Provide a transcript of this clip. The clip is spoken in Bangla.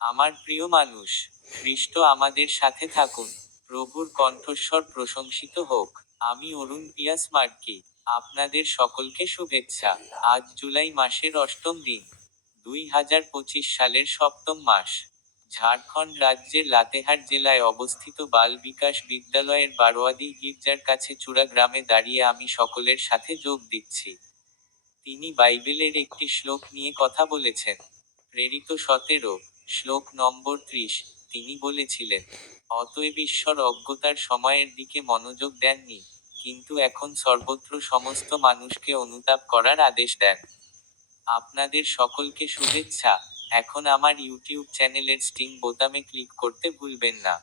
আমার প্রিয় মানুষ খ্রিস্ট আমাদের সাথে থাকুন। প্রভুর কণ্ঠস্বর প্রশংসিত হোক। আমি অরুণ পিয়াস মার্কি, আপনাদের সকলকে শুভেচ্ছা। আজ জুলাই মাসের অষ্টম দিন, দুই হাজার পঁচিশ সালের সপ্তম মাস। ঝাড়খণ্ড রাজ্যের লাতেহার জেলায় অবস্থিত বাল বিকাশ বিদ্যালয়ের বারোয়াদি গির্জার কাছে চূড়া গ্রামে দাঁড়িয়ে আমি সকলের সাথে যোগ দিচ্ছি। তিনি বাইবেলের একটি শ্লোক নিয়ে কথা বলেছেন। প্রেরিত সতেরো শ্লোক নম্বর ত্রিশ। তিনি বলেছিলেন, অতএব ঈশ্বর অজ্ঞতার সময়ের দিকে মনোযোগ দেননি, কিন্তু এখন সর্বত্র সমস্ত মানুষকে অনুতাপ করার আদেশ দেন। আপনাদের সকলকে শুভেচ্ছা। এখন আমার ইউটিউব চ্যানেলের স্টিং বোতামে ক্লিক করতে ভুলবেন না।